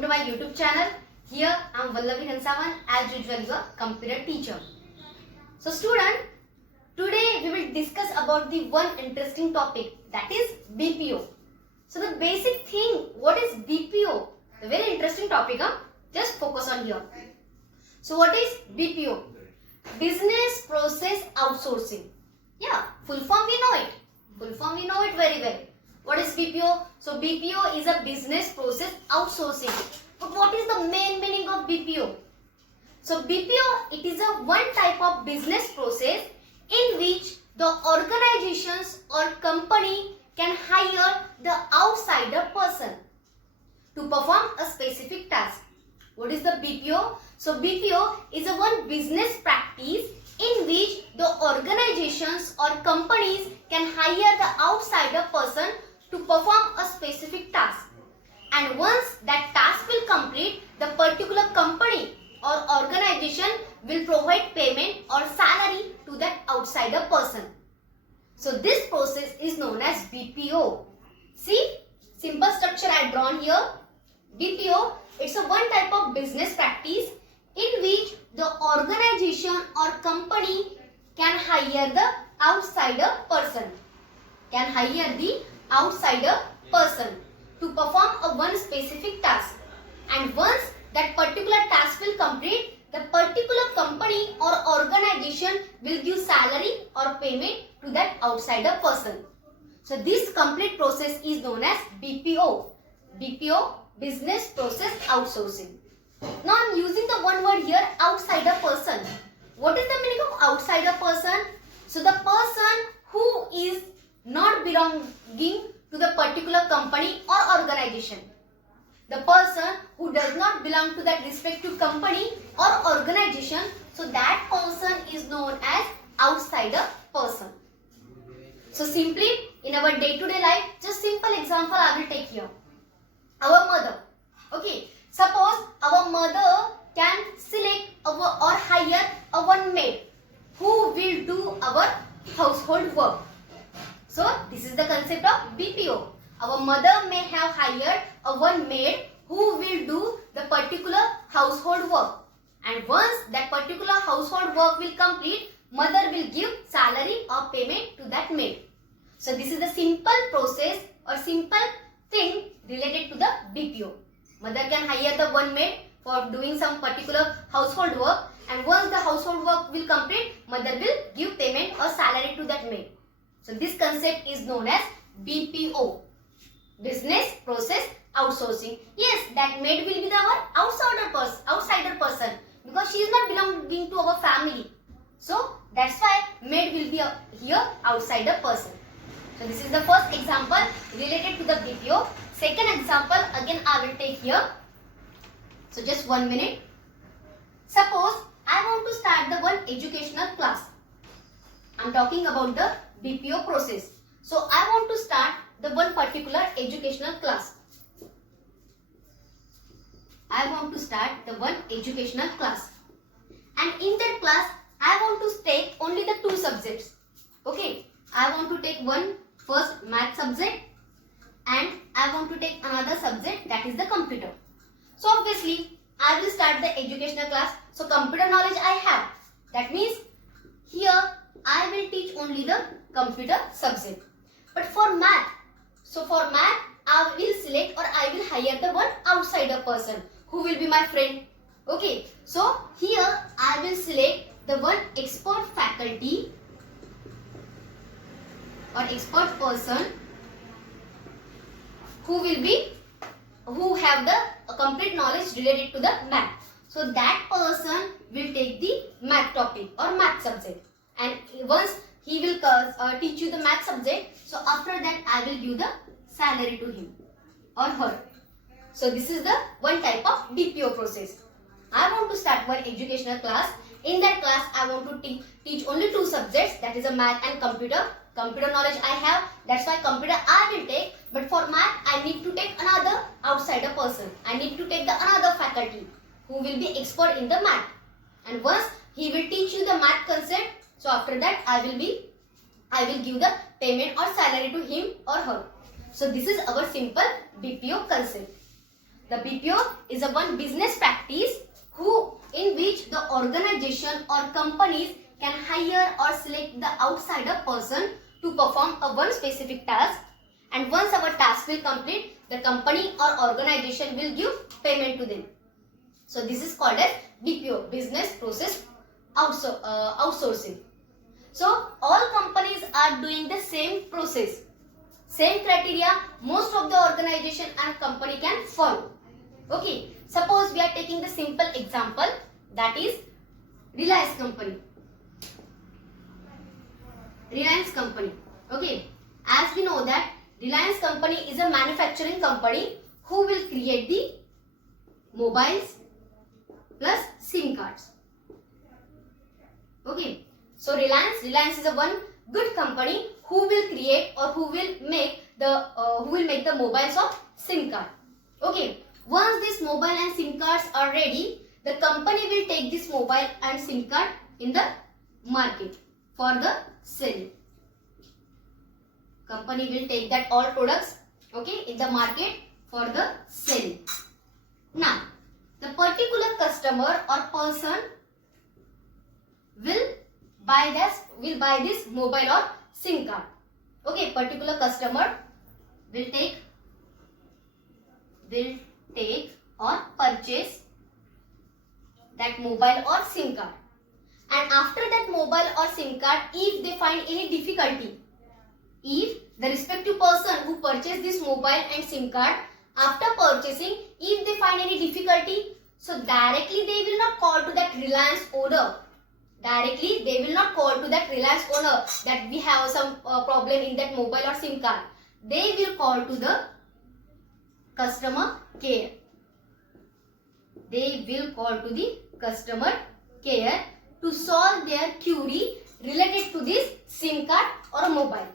welcome to my YouTube channel. Here I am Vallavi Hansavan, as usual your computer teacher. So student, today we will discuss about the one interesting topic, that is BPO. So the basic thing, what is BPO? The very interesting topic, just focus on here. So what is BPO? Business Process Outsourcing. Yeah, full form we know it. Full form we know it very well. What is BPO? So BPO is a business process outsourcing. But what is the main meaning of BPO? So BPO, it is a one type of business process in which the organizations or company can hire the outsider person to perform a specific task. What is the BPO? So BPO is a one business practice in which the organizations or companies can hire the outsider person to perform a specific task. And once that task will complete, the particular company or organization will provide payment or salary to that outsider person. So this process is known as BPO. See, simple structure I have drawn here. BPO, it's a one type of business practice in which the organization or company can hire the outsider person. Can hire the outsider person to perform a one specific task. And once that particular task will complete, the particular company or organization will give salary or payment to that outsider person. So this complete process is known as BPO. BPO, Business Process Outsourcing. Now I am using the one word here, outsider person. What is the meaning of outsider person? So the person who is not belonging to the particular company or organization. The person who does not belong to that respective company or organization, so that person is known as outsider person. So simply in our day-to-day life, just simple example I will take here. Our mother. Okay, suppose our mother can select or hire a one maid who will do our household work. So this is the concept of BPO. Our mother may have hired a one maid who will do the particular household work. And once that particular household work will complete, mother will give salary or payment to that maid. So this is the simple process or simple thing related to the BPO. Mother can hire the one maid for doing some particular household work, and once the household work will complete, mother will give payment or salary to that maid. So this concept is known as BPO, Business Process Outsourcing. Yes, that maid will be our outsider person because she is not belonging to our family. So that's why maid will be here outsider person. So this is the first example related to the BPO. Second example again I will take here. So just 1 minute. Suppose I want to start the one educational class. I am talking about the BPO process. So I want to start the one particular educational class. I want to start the one educational class. And in that class, I want to take only the two subjects. Okay. I want to take one first math subject and I want to take another subject, that is the computer. So obviously, I will start the educational class. So computer knowledge I have. That means here I will teach only the computer subject. But for math, I will select or I will hire the one outsider person who will be my friend. Okay, so here I will select the one expert faculty or expert person who have the complete knowledge related to the math. So that person will take the math topic or math subject. And once he will teach you the math subject, so after that I will give the salary to him or her. So this is the one type of BPO process. I want to start one educational class. In that class I want to teach only two subjects, that is a math and computer. Computer knowledge I have, that's why computer I will take. But for math I need to take another outsider person. I need to take the another faculty who will be expert in the math. And once he will teach you the math concept, so after that I will give the payment or salary to him or her. So this is our simple BPO concept. The BPO is a one business practice in which the organization or companies can hire or select the outsider person to perform a one specific task, and once our task will complete, the company or organization will give payment to them. So this is called as BPO, business process outsourcing. So all companies are doing the same process, same criteria most of the organization and company can follow. Okay, suppose we are taking the simple example, that is Reliance company. Reliance company. Okay, as we know that Reliance company is a manufacturing company who will create the mobiles plus SIM cards. Okay, so Reliance is a one good company who will create or who will make the mobiles of SIM card. Okay, once this mobile and SIM cards are ready, the company will take this mobile and SIM card in the market for the selling. Company will take that all products, okay, in the market for the selling. Now, the particular customer or person will buy this mobile or SIM card. Okay, particular customer will take or purchase that mobile or SIM card. And after that mobile or SIM card, if they find any difficulty, if the respective person who purchased this mobile and SIM card, after purchasing, if they find any difficulty, so directly they will not call to that Reliance owner. Directly they will not call to that Reliance owner that we have some problem in that mobile or SIM card. They will call to the customer care. They will call to the customer care to solve their query related to this SIM card or mobile.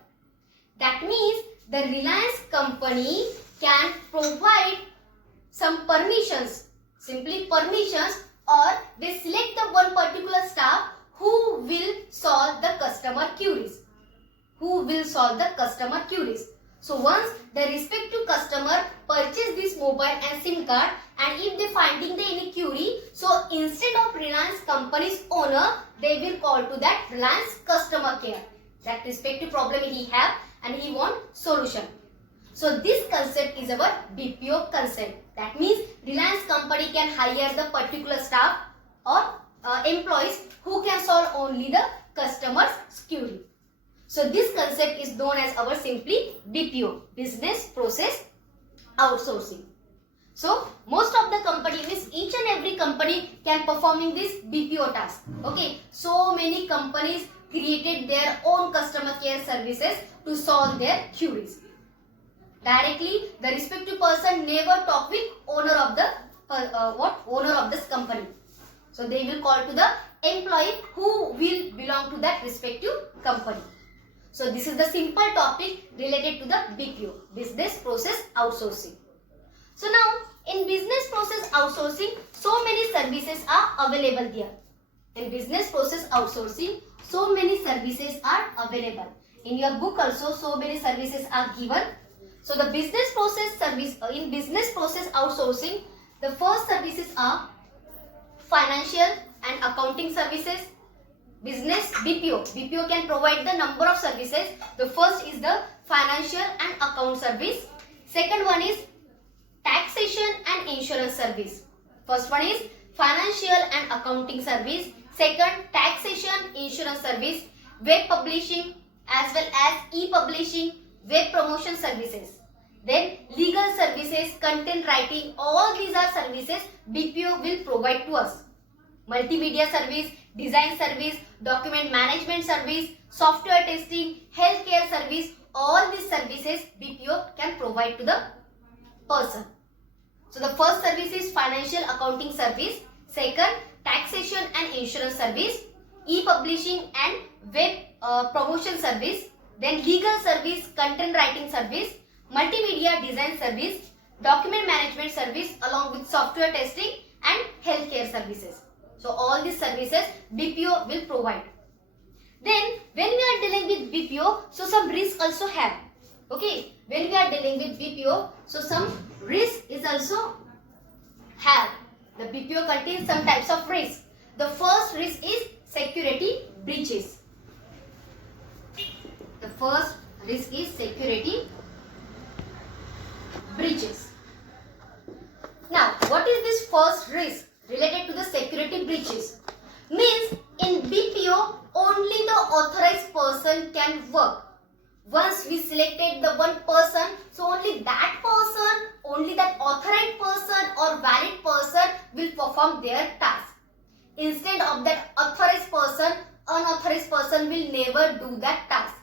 That means the Reliance company can provide some permissions, simply permissions, or they select the one particular staff who will solve the customer queries. So once the respective customer purchase this mobile and SIM card, and if they finding the any query, so instead of Reliance company's owner, they will call to that Reliance customer care. That respective problem he have and he want solution. So this concept is our BPO concept. That means Reliance company can hire the particular staff or employees who can solve only the customer's query. So this concept is known as our simply BPO, business process outsourcing. So most of the company means each and every company can performing this BPO task. Okay, so many companies created their own customer care services to solve their queries. Directly, the respective person never talk with owner of this company. So they will call to the employee who will belong to that respective company. So this is the simple topic related to the BPO, business process outsourcing. So now in business process outsourcing, so many services are available there. In business process outsourcing, so many services are available. In your book also, so many services are given. So the business process service in business process outsourcing, the first services are financial and accounting services. Business BPO can provide the number of services. The first is the financial and account service. Second one is taxation and insurance service. First one is financial and accounting service. Second, taxation, insurance service, web publishing as well as e-publishing, web promotion services. Then legal services, content writing, all these are services BPO will provide to us. Multimedia service, design service, document management service, software testing, healthcare service, all these services BPO can provide to the person. So the first service is financial accounting service. Second, taxation and insurance service, e-publishing and web promotion service, then legal service, content writing service, multimedia design service, document management service along with software testing and healthcare services. So all these services BPO will provide. Then when we are dealing with BPO, so some risk also have. Okay, when we are dealing with BPO, so some risk is also have. The BPO contains some types of risk. The first risk is security breaches. The first risk is security breaches. Now, what is this first risk related to the security breaches? Means in BPO only the authorized person can work. Once we selected the one person, so only that person, only that authorized person or valid person will perform their task. Instead of that authorized person, unauthorized person will never do that task.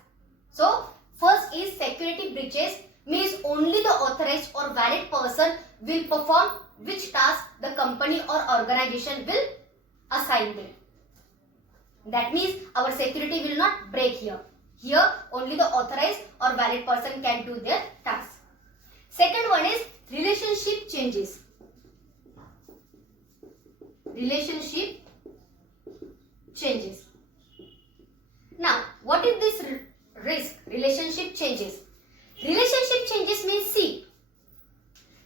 So first is security breaches, means only the authorized or valid person will perform which task the company or organization will assign them. That means our security will not break here. Here only the authorized or valid person can do their task. Second one is relationship changes. Relationship changes. Now, what is this risk? Relationship changes. Relationship changes means, see,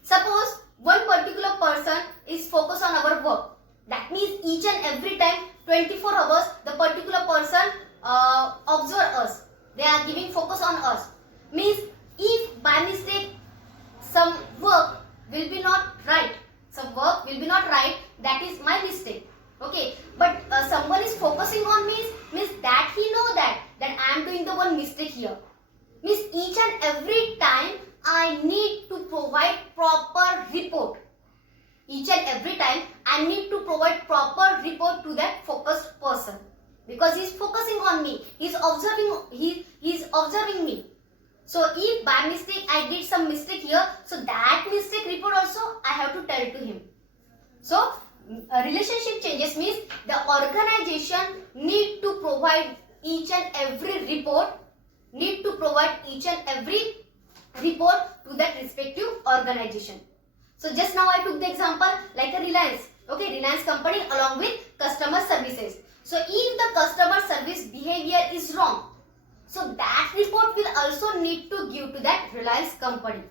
suppose one particular person is focused on our work. That means each and every time 24 hours the particular person observe us. They are giving focus on us. Means if by mistake some work will be not right, that is my mistake. Okay, but someone is focusing on me, means that he know that I am doing the one mistake here. Means each and every time I need to provide proper report. Each and every time I need to provide proper report to that focused person, because he is focusing on me. He is observing me. So if by mistake I did some mistake here, so that mistake report also I have to tell to him. So relationship changes means the organization need to provide each and every report, to that respective organization. So just now I took the example like a Reliance. Okay, Reliance company along with customer services. So if the customer service behavior is wrong, so that report will also need to give to that Reliance company.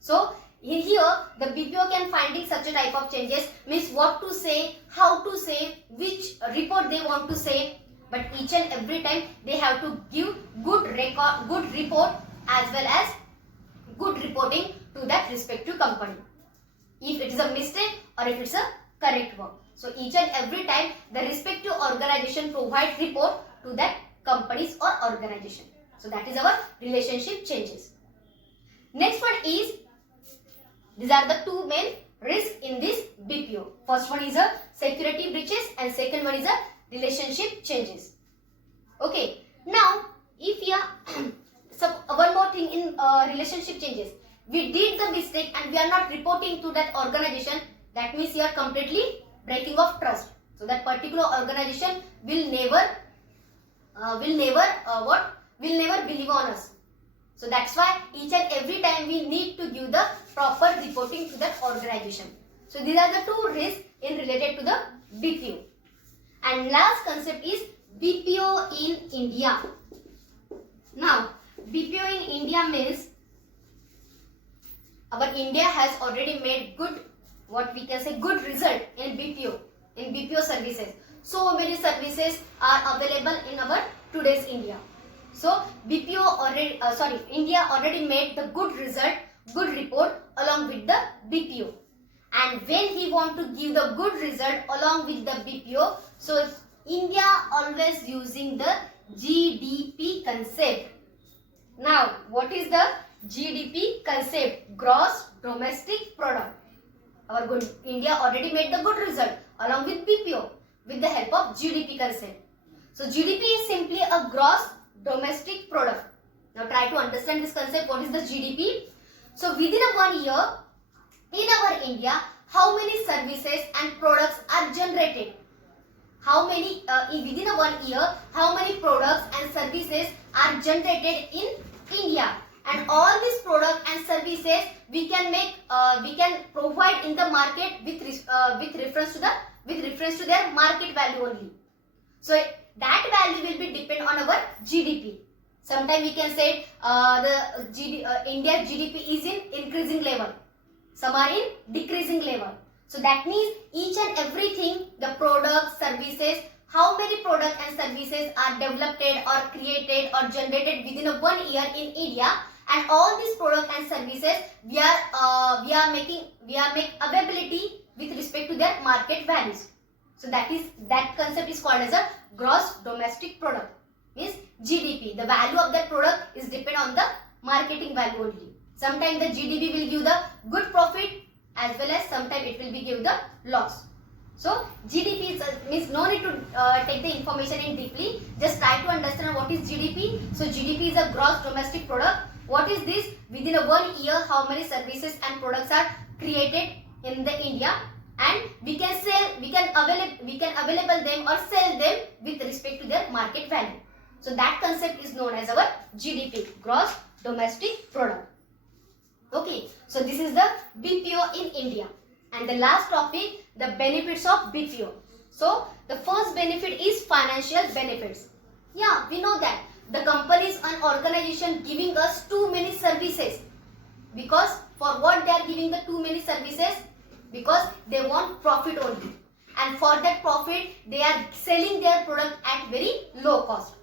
So in here the BPO can finding such a type of changes, means what to say, how to say, which report they want to say, but each and every time they have to give good report as well as good reporting to that respective company, if it is a mistake or if it's a correct one. So each and every time the respective organization provide report to that companies or organization. So that is our relationship changes. Next one is, these are the two main risks in this BPO. First one is a security breaches and second one is a relationship changes. Okay, now if you so one more thing in relationship changes, we did the mistake and we are not reporting to that organization, that means you are completely breaking of trust. So that particular organization will never believe on us. So that's why each and every time we need to give the proper reporting to that organization. So these are the two risks in related to the BPO. And last concept is BPO in India. Now BPO in India means our India has already made good, what we can say, good result in BPO services. So many services are available in our today's India. So India already made the good result, good report along with the BPO. And when he want to give the good result along with the BPO, so India always using the GDP concept. Now, what is the GDP concept? Gross Domestic Product. Our India already made the good result along with BPO with the help of GDP concept. So GDP is simply a gross domestic product. Now try to understand this concept. What is the GDP? So within a 1 year in our India, how many services and products are generated? How many within a 1 year, how many products and services are generated in India? And all these products and services we can provide in the market with reference to their market value only. So that value will be depend on our GDP. Sometimes we can say India's GDP is in increasing level. Some are in decreasing level. So that means each and everything, the products, services, how many products and services are developed or created or generated within a 1 year in India, and all these products and services we make availability with respect to their market values. So that concept is called as a gross domestic product, means GDP. The value of that product is depend on the marketing value only. Sometimes the GDP will give the good profit, as well as sometimes it will be give the loss. So GDP means no need to take the information in deeply. Just try to understand what is GDP. So GDP is a gross domestic product. What is this? Within a 1 year, how many services and products are created in the India, and we can available them or sell them with respect to their market value. So that concept is known as our GDP, gross domestic product. Okay, so this is the BPO in India. And the last topic, the benefits of BPO. So the first benefit is financial benefits. Yeah, we know that the companies and organization giving us too many services. Because for what they are giving the too many services? Because they want profit only. And for that profit, they are selling their product at very low cost.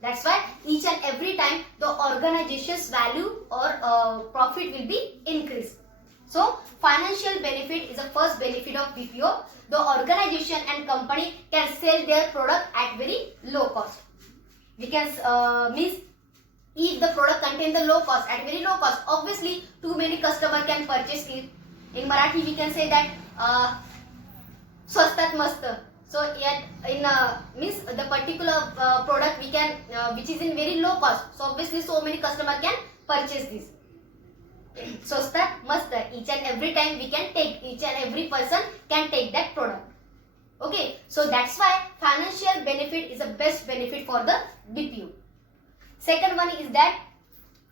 That's why each and every time the organization's value or profit will be increased. So financial benefit is the first benefit of BPO. The organization and company can sell their product at very low cost. We can means if the product contains the low cost, at very low cost, obviously too many customer can purchase it. In Marathi we can say that swastat mast. So in means the particular product we can which is in very low cost. So obviously so many customer can purchase this. Swastat mast. Each and every time we can take, each and every person can take that product. Okay, so that's why financial benefit is the best benefit for the BPO. Second one is that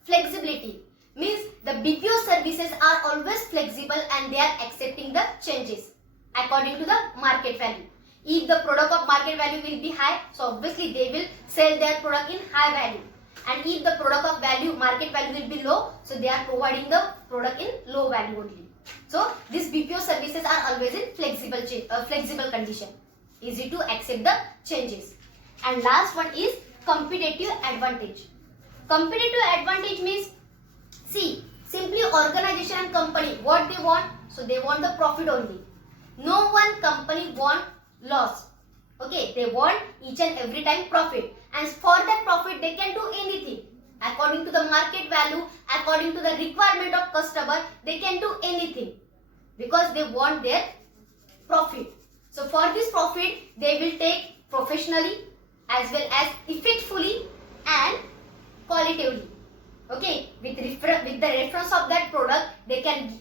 flexibility, means the BPO services are always flexible and they are accepting the changes according to the market value. If the product of market value will be high, so obviously they will sell their product in high value. And if the product of value, market value will be low, so they are providing the product in low value only. So these BPO services are always in flexible condition, easy to accept the changes. And last one is competitive advantage. Competitive advantage means, see, simply organization and company, what they want? So they want the profit only. No one company want loss. Okay, they want each and every time profit, and for that profit they can do anything according to the market value, according to the requirement of customer. They can do anything because they want their profit. So for this profit they will take professionally as well as effectively and qualitatively. Okay, with the reference of that product, they can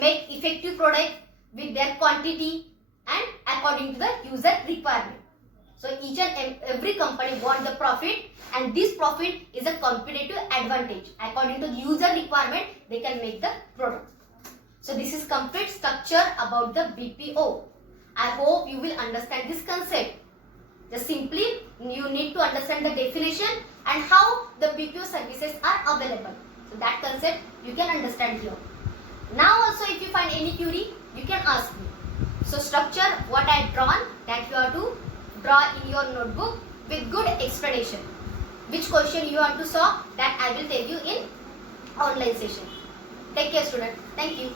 make effective product with their quantity and according to the user requirement. So each and every company want the profit, and this profit is a competitive advantage. According to the user requirement, they can make the product. So this is complete structure about the BPO. I hope you will understand this concept. Just simply you need to understand the definition and how the BPO services are available. So that concept you can understand here. Now also if you find any query, you can ask me. So structure what I drawn, that you have to draw in your notebook with good explanation. Which question you want to solve, that I will tell you in online session. Take care student. Thank you.